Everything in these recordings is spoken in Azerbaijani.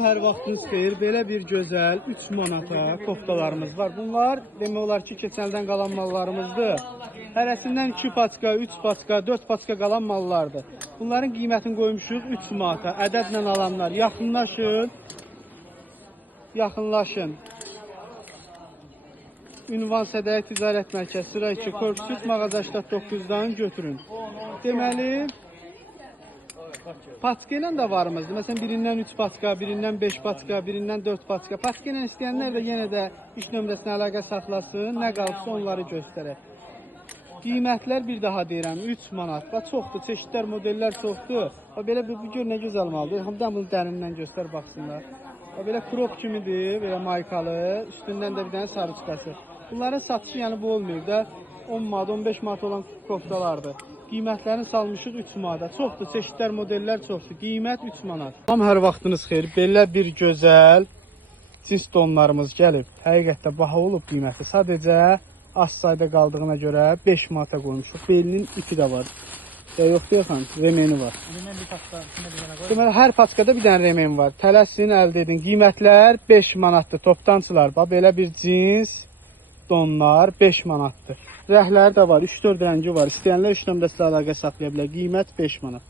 Salam, hər vaxtınız xeyir. Belə bir gözəl 3 manata koftalarımız var. Bunlar demək olar ki, keçəndən qalan mallarımızdır. Hərəsindən 2 paska, 3 paska, 4 paska qalan mallardır. Bunların qiymətini qoymuşuq 3 manata. Ədədlə alanlar yaxınlaşın. Yaxınlaşın. Ünvan Sədəyə Ticarət Mərkəzi, sıra 2, Korpus mağaza 89-dan götürün. Deməli, paska ilə də varımızdır. Məsələn, birindən 3 paska, birindən 5 paska, birindən 4 paska. Paska ilə istəyənlər də yenə də iş nömrəsinə əlaqə saxlasın. Nə qalırsa onları göstərək. Qiymətlər bir daha deyirəm, 3 manat. Bax, çoxdur, çeşidlər, modellər çoxdur. Belə bir gör nə gözəl maldır. Hamıdan bunu dərindən göstər, baxsınlar. Belə krop kimidir, belə maykalı. Üstündən də bir dənə sarı çıxası. Bunların satışı yəni bu olmuyor da 10 manat, 15 manat olan koftalardır. Qiymətlərini salmışıq 3 manata. Çoxdur, çeşidlər, modellər çoxdur. Qiymət 3 manat. Tam hər vaxtınız xeyir. Belə bir gözəl cins donlarımız gəlib. Həqiqətdə baha olub qiyməti. Sadəcə az sayda qaldığına görə 5 manata qoymuşuq. Belinin ipi də var. Yox deyəsən, remeni var. Deməli, hər paskada bir dənə remen var. Tələsin, əldə edin. Qiymətlər 5 manatdır. Toptancılar, bax belə bir cins donlar 5 manatdır. Rəhləri də var, 3-4 rəngi var. İstəyənlər iş nömrəsilə əlaqə saxlaya bilər. Qiymət 5 manat.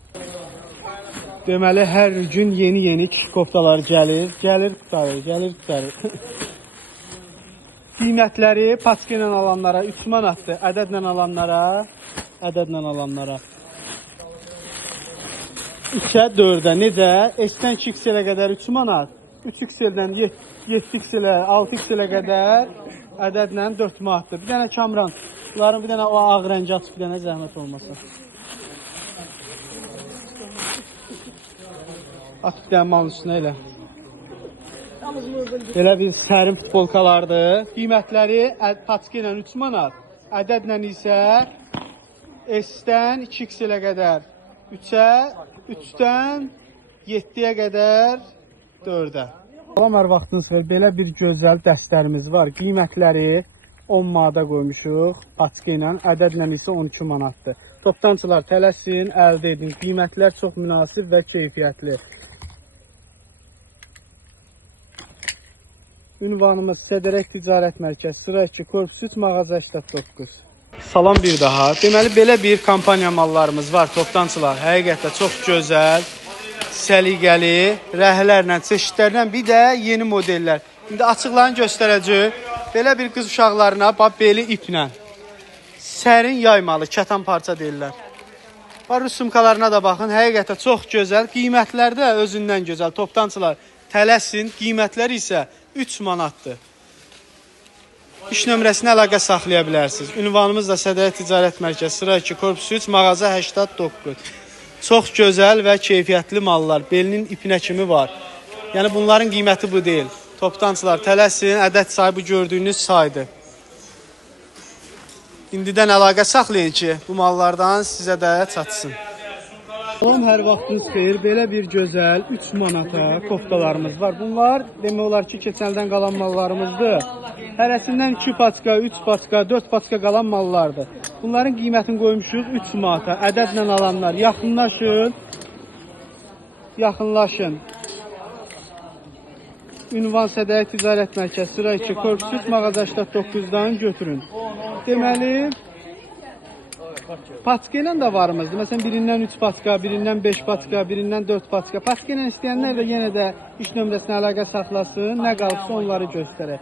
Deməli, hər gün yeni koftalar gəlir. Gəlir, qutarır. Qiymətləri paska ilə alanlara 3 manatdır. Ədədlə alanlara 3-ə 4-ə. Necə? S-dən 2XL-ə qədər 3 manat. 3XL-dən 7XL-ə, 6XL-ə qədər ədədlə 4 manatdır. Bir dənə Kamran. Bunların bir dənə o ağ rəngi açıb, bir dənə zəhmət olmasa. At bir dənə malın üstünə elə. Elə bir sərin futbolkalardır. Qiymətləri paska ilə 3 manat. Ədədlə isə S-dən 2XL-ə qədər 3-ə, 3-dən 7-yə qədər 4-ə. Salam, hər vaxtınız xeyir. Belə bir gözəl dəstlərimiz var. Qiymətləri 10 manata qoymuşuq. Paska ilə, ədədlə isə 12 manatdır. Toptancılar tələsin, əldə edin. Qiymətlər çox münasib və keyfiyyətli. Ünvanımız Sədərək Ticarət Mərkəzi, sıra 2, Korpus mağaza 89. Salam bir daha. Deməli, belə bir kampaniya mallarımız var, toptancılar. Həqiqətdə çox gözəl, səliqəli, rəhlərlə, çeşidlərlə, bir də yeni modellər. İndi açıqlarını göstərəcək. Belə bir qız uşaqlarına, bax, beli iplə. Sərin yaymalı, kətan parça deyirlər. Bax, rüsumkalarına da baxın, həqiqətdə çox gözəl. Qiymətlər də özündən gözəl. Toptancılar tələsin, qiymətlər isə 3 manatdır. İş nömrəsinə əlaqə saxlaya bilərsiniz. Ünvanımız da Sədəyə Ticarət Mərkəzi, sıra 2, Korpus 3, mağaza 89. Çox gözəl və keyfiyyətli mallar. Belinin ipinə kimi var. Yəni bunların qiyməti bu deyil. Toptancılar tələsin, ədəd sahibi gördüyünüz saydır. İndidən əlaqə saxlayın ki, bu mallardan sizə də çatsın. Salam, hər vaxtınız xeyir. Belə bir gözəl 3 manata koftalarımız var. Bunlar demək olar ki, keçəndən qalan mallarımızdır. Hərəsindən 2 paska, 3 paska, 4 paska qalan mallardır. Bunların qiymətini qoymuşuq 3 manata. Ədədlə alanlar yaxınlaşın. Ünvan Sədəyə Ticarət Mərkəzi, sıra 2, Korpus mağaza 89-dan götürün. Deməli, paska ilə də varımızdır. Məsələn, birindən 3 paska, birindən 5 paska, birindən 4 paska. Paska ilə istəyənlər də yenə də iş nömrəsinə əlaqə saxlasın. Nə qalırsa onları göstərək.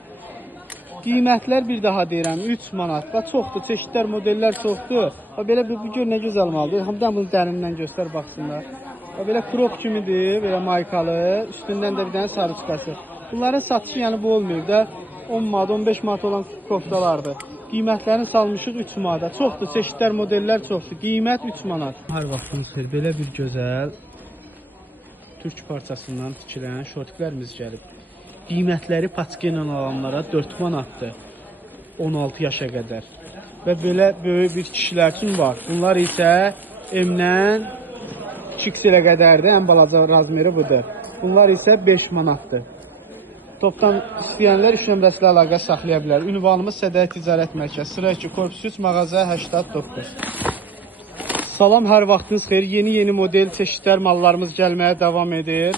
Qiymətlər bir daha deyirəm, 3 manat. Bax, çoxdur, çeşidlər, modellər çoxdur. Belə bir gör nə gözəl maldır. Hamıdan bunu dərindən göstər, baxsınlar. Belə krop kimidir, belə maykalı. Üstündən də bir dənə sarı çıxası. Bunların satışı yəni bu olmuyor da 10 manat, 15 manat olan koftalardır. Qiymətlərini salmışıq 3 manata. Çoxdur, çeşidlər, modellər çoxdur. Qiymət 3 manat. Hər vaxtınız xeyir. Belə bir gözəl türk parçasından tikilən şortiklərimiz gəlib. Qiymətləri paska ilə alanlara 4 manatdır. 16 yaşa qədər. Və belə böyük bir kişilər üçün var. Bunlar isə M-dən 2XL-ə qədərdir. Ən balaca razmeri budur. Bunlar isə 5 manatdır. Topdan istəyənlər iş nömrəsilə əlaqə saxlaya bilər. Ünvanımız Sədəyə Ticarət Mərkəzi, sıra 2, Korpus 3, mağaza 89. Salam, hər vaxtınız xeyir. Yeni model çeşidlər mallarımız gəlməyə davam edir.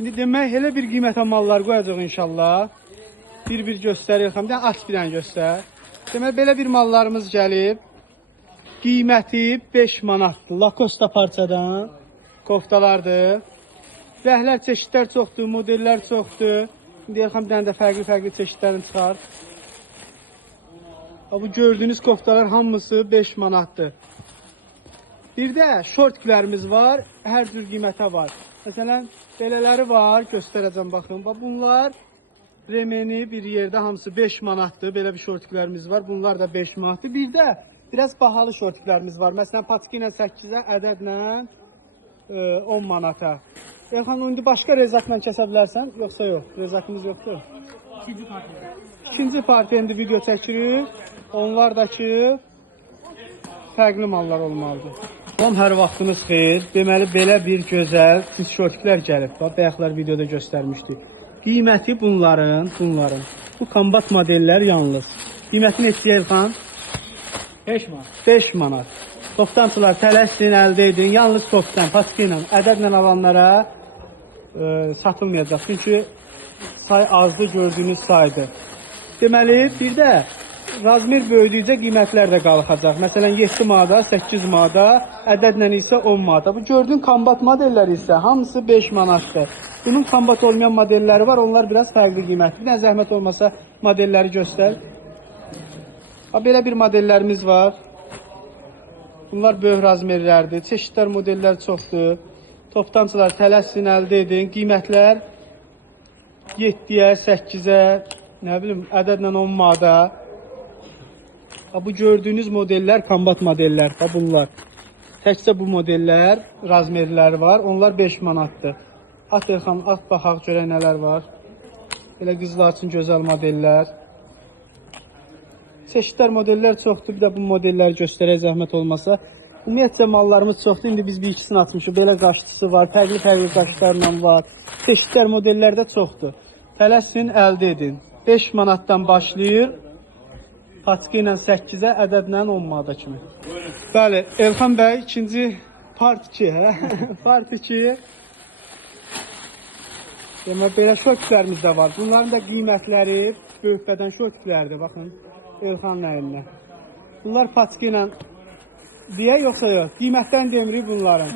İndi demək elə bir qiymətə mallar qoyacaq inşallah. Bir göstərir xam. Bir aç bir dənə göstər. Demək belə bir mallarımız gəlib. Qiyməti 5 manatdır. Lacoste parçadan koftalardır. Rəhlər çeşidlər çoxdur, modellər çoxdur. İndi xam bir dənə də fərqli çeşidlərini çıxar. Bu gördüyünüz koftalar hamısı 5 manatdır. Bir də şortlərimiz var. Hər cür qiymətə var. Məsələn, belələri var. Göstərəcəm baxın. Bunlar remeni bir yerdə hamısı 5 manatdır. Belə bir şortlərimiz var. Bunlar da 5 manatdır. Bir də biraz bahalı şortlərimiz var. Məsələn, patiki ilə 8-ə, ədədlə 10 manata. Elxan, indi başqa rezakla kəsə bilərsən, yoxsa yox? Rezakımız yoxdur. İkinci partiya indi video çəkirik. Onlar da ki, fərqli mallar olmalıdır. Son hər vaxtınız xeyir. Deməli, belə bir gözəl şortlər gəlib. Bayaqlar videoda göstərmişdik. Qiyməti bunların. Bu kombat modellər yalnız. Qiyməti neçəyə Elxan? 5 manat. 5 manat. Toplantılar tələsin, əldə edin. Yalnız topdan, patiki ilə, ədədlə alanlara satılmayacaq. Çünki say azdır, gördüyünüz saydır. Deməli, bir də razmer böyüdükcə qiymətlər də qalxacaq. Məsələn, 7 manada, 8 manada, ədədlə isə 10 manada. Bu gördüyün kombat modelləri isə hamısı 5 manatdır. Bunun kombat olmayan modelləri var, onlar biraz fərqli qiymətli. Bir də zəhmət olmasa modelləri göstər. Belə bir modellərimiz var. Bunlar böyük razmerlərdir. Çeşidlər, modellər çoxdur. Toptancılar tələsin, əldə edin. Qiymətlər 7-yə, 8-ə, nə bilim, ədədlə 10 manada. Bu gördüyünüz modellər kombat modellər. Bunlar. Təkcə bu modellər, razmerləri var. Onlar 5 manatdır. At Elxan, at baxaq görək nələr var. Belə qızlar üçün gözəl modellər. Çeşidlər, modellər çoxdur. Bir də bu modelləri göstərək zəhmət olmasa. Ümumiyyətlə mallarımız çoxdur. İndi biz bir ikisini atmışıq. Belə qaşçısı var. Fərqli qaşlarla var. Çeşidlər, modellər də çoxdur. Tələsin, əldə edin. 5 manatdan başlayır. Patiki ilə 8-ə, ədədlə 10 manata kimi. Bəli, Elxan bəy ikinci part 2, hə? Part 2. Demək, belə şortlərimiz də var. Bunların da qiymətləri böyük bədən şortlərdir. Baxın, Elxanın əlində. Bunlar patiki ilə deyə yoxsa yox? Qiymətdən demirik bunların.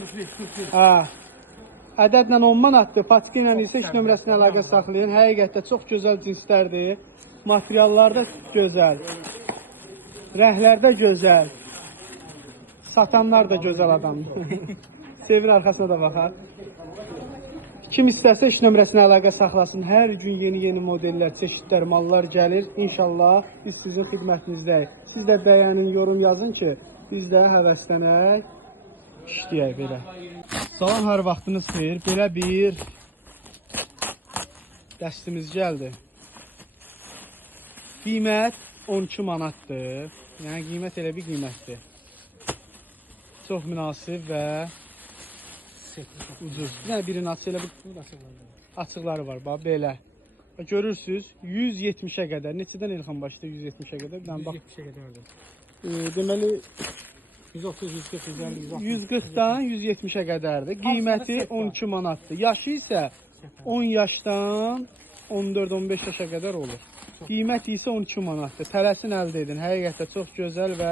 Ədədlə 10 manatdır. Patiki ilə isə 2 nömrəsini əlaqə saxlayın. Həqiqətdə çox gözəl cinslərdir. Materiallar da gözəl. Rəhlər də gözəl. Satanlar da gözəl adamdır. Sevir arxasına da baxar. Kim istərsə 2 nömrəsini əlaqə saxlasın. Hər gün yeni modellər, çeşidlər, mallar gəlir. İnşallah biz sizin xidmətinizdəyik. Siz də bəyənin, yorum yazın ki, biz də həvəslənək, işləyək belə. Salam, hər vaxtınız xeyir. Belə bir dəstimiz gəldi. Qiymət 12 manatdır. Yəni qiymət elə bir qiymətdir. Çox münasib və ucuz. Yəni birini açıq elə bir açıqları var. Bax belə. Görürsüz 170-ə qədər. Neçədən Elxan başda 170-ə qədər? 170-ə qədərdir. Deməli 130, 140, 150, 140-dan 170-ə qədərdir. Qiyməti 12 manatdır. Yaşı isə 10 yaşdan 14-15 yaşa qədər olur. Qiymət isə 12 manatdır. Tələsin əldə edin. Həqiqətdə çox gözəl və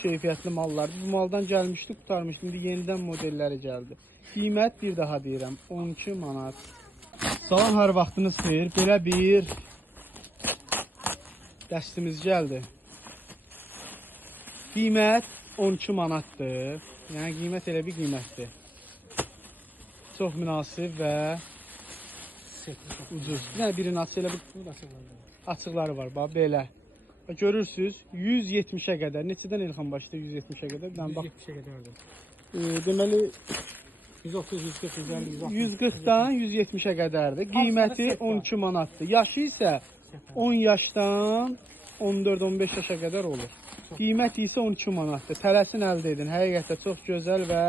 keyfiyyətli mallardır. Bu maldan gəlmişdi, qutarmışdı. İndi yenidən modelləri gəldi. Qiymət bir daha deyirəm, 12 manat. Salam, hər vaxtınız xeyir. Belə bir dəstimiz gəldi. Qiymət 12 manatdır. Yəni qiymət elə bir qiymətdir. Çox münasib və ucuz. Yəni birini açıq elə bir açıqları var. Bax belə. Görürsüz 170-ə qədər. Neçədən Elxan başda 170-ə qədər? 170-ə qədərdir. Deməli 130, 140, 150, 140-dan 170-ə qədərdir. Qiyməti 12 manatdır. Yaşı isə 10 yaşdan 14-15 yaşa qədər olur. Qiymət isə 12 manatdır. Tələsin əldə edin. Həqiqətdə çox gözəl və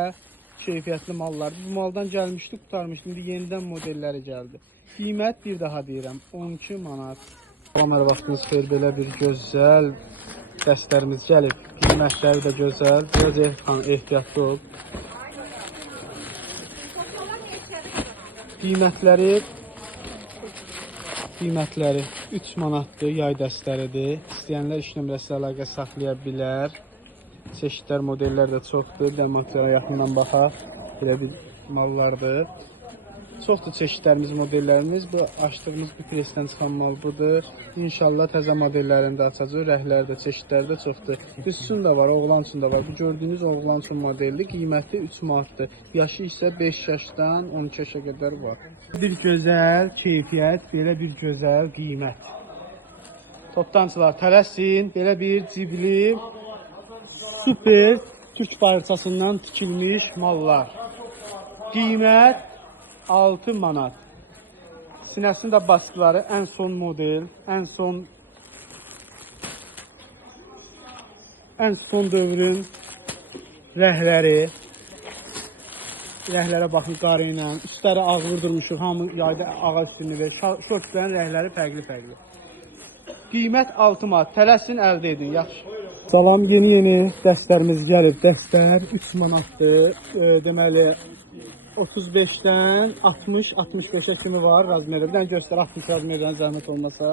keyfiyyətli mallardır. Bu maldan gəlmişdi, qutarmışdı. İndi yenidən modelləri gəldi. Qiymət bir daha deyirəm, 12 manat. Salam, hər vaxtınız xeyir. Belə bir gözəl dəstlərimiz gəlib. Qiymətləri də gözəl. Biraz ehtiyatlı ol. Qiymətləri 3 manatdır, yay dəstəridir. İstəyənlər iş nömrəsi ilə əlaqə saxlaya bilər. Çeşidlər, modellər də çoxdur. Bir də modelə yaxından baxaq. Belə bir mallardır. Çoxdur çeşidlərimiz, modellərimiz. Bu açdığımız bir presdən çıxan mal budur. İnşallah təzə modellərini də açacaq. Rəhləri də, çeşidləri də çoxdur. Qız üçün də var, oğlan üçün də var. Bu gördüyünüz oğlan üçün modelli. Qiyməti 3 manatdır. Yaşı isə 5 yaşdan 12 yaşa qədər var. Bir gözəl keyfiyyət, belə bir gözəl qiymət. Toptancılar tələsin. Belə bir cibli, super türk parçasından tikilmiş mallar. Qiymət 6 manat. Sinəsində baskıları ən son model, ən son dövrün rəhləri. Rəhlərə baxın qarı ilə. Üstləri ağ vurdurmuşuq. Hamı yayda ağa üstünü verir. Şortların rəhləri fərqli. Qiymət 6 manat. Tələsin, əldə edin. Yaxşı. Salam, yeni dəstlərimiz gəlib. Dəstlər 3 manatdır. Deməli 35-dən 60-65-ə kimi var razmerə. Bir dənə göstər 60 razmerdən zəhmət olmasa.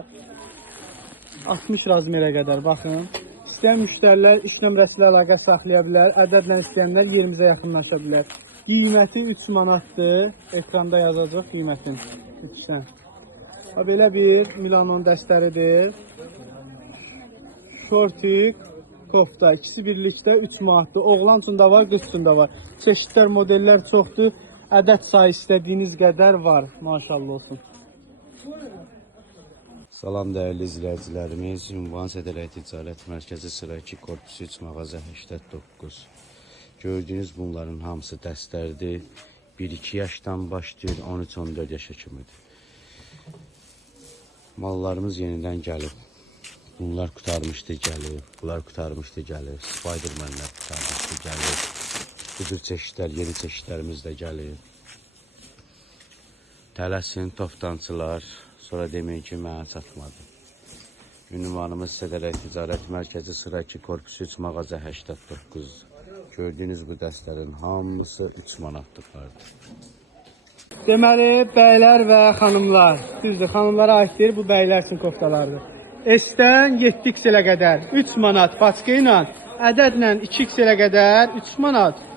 60 razmerə qədər baxın. İstəyən müştərilər iş nömrəsi ilə əlaqə saxlaya bilər. Ədədlə istəyənlər yerimizə yaxınlaşa bilər. Qiyməti 3 manatdır. Ekranda yazacaq qiymətin. Lütfən. Belə bir Milanon dəstəridir. Şortik, kofta. İkisi birlikdə 3 manatdır. Oğlan üçün də var, qız üçün də var. Çeşidlər, modellər çoxdur. Ədəd sayı istədiyiniz qədər var. Maşallah olsun. Salam dəyərli izləyicilərimiz. Ünvan Sədərək Ticarət Mərkəzi sıra 2 korpus 3 mağaza 89. Gördüyünüz bunların hamısı dəstərdir. 1-2 yaşdan başlayır, 13-14 yaşa kimidir. Mallarımız yenidən gəlib. Bunlar qutarmışdı gəlib, bunlar qutarmışdı gəlib. Spidermanlər qutarmışdı gəlib. Bu çeşidlər, yeni çeşidlərimiz də gəlib. Tələsin, toptancılar. Sonra deməyin ki, mənə çatmadı. Ünvanımız Sədərək Ticarət Mərkəzi sıra 2 korpus 3 mağaza 89. Gördüyünüz bu dəstlərin hamısı 3 manatlıqlardır. Deməli, bəylər və xanımlar. Düzdür, xanımlara aiddir, bu bəylər üçün koftalardır. S-dən 7x-elə qədər 3 manat paska ilə, ədədlə 2x-elə qədər 3 manat.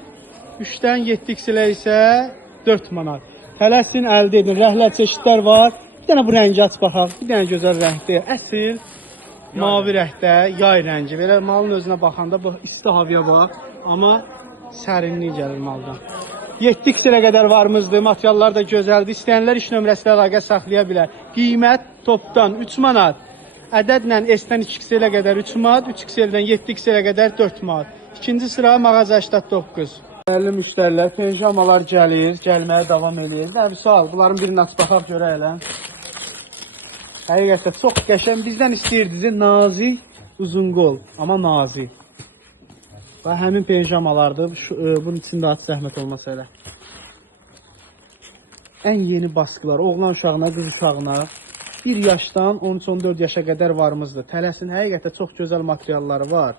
3-dən 7x-elə isə 4 manat. Tələsin, əldə edin. Rəhlər, çeşidlər var. Bir dənə bu rəngi aç baxaq. Bir dənə gözəl rəngdir. Əsl, mavi rəngdə, yay rəngi. Belə malın özünə baxanda bu isti havaya bax. Amma sərinlik gəlir maldan. 7x-elə qədər varımızdır. Materiallar da gözəldir. İstəyənlər iş nömrəsi ilə əlaqə saxlaya bilər. Qiymət topdan 3 manat. Ədədlə S-dən 2x-elə qədər 3 manat. 3x-dən 7x-elə qədər 4 manat. İkinci sıra mağaza 89. Dəyərli müştərilər, penjamalar gəlir, gəlməyə davam edir. Bir sual, bunların birini aç baxaq görə elə. Həqiqətən çox qəşəng, bizdən istəyirdiniz nazik, uzun qol, amma nazik. Və həmin penjamalardır. Bunun içində aç zəhmət olmasa elə. Ən yeni baskılar, oğlan uşağına, qız uşağına 1 yaşdan 13-14 yaşa qədər varımızdır. Tələsin, həqiqətən çox gözəl materialları var.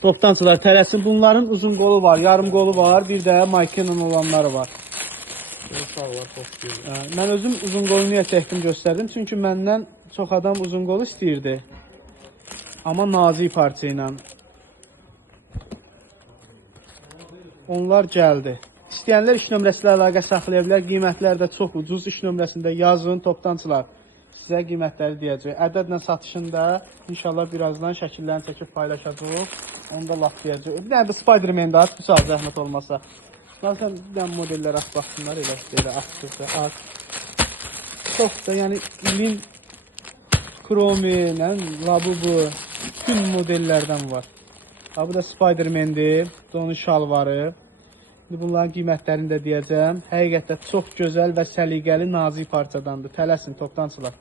Toptancılar tələsin. Bunların uzun qolu var, yarım qolu var, bir də maykenin olanları var. Mən özüm uzun qolu niyə çəkdim göstərdim? Çünki məndən çox adam uzun qolu istəyirdi. Amma nazik parça ilə. Onlar gəldi. İstəyənlər iş nömrəsi ilə əlaqə saxlaya bilər. Qiymətlər də çox ucuz. İş nömrəsində yazın, toptancılar. Sizə qiymətləri deyəcək. Ədədlə satışında inşallah birazdan şəkillərini çəkib paylaşacaq. Onu da laf deyəcək. Bir dənə bu Spiderman-də aç, bu saat zəhmət olmasa. Zaten bir dənə modellər aç baxsınlar, elə açdıqda aç. Çox da yəni ilin kromi, labubu, bütün modellərdən var. Bu da Spiderman-dir, onun şalvarı. Bunların qiymətlərini də deyəcəm. Həqiqətən çox gözəl və səliqəli nazik parçadandır. Tələsin, toptancılar.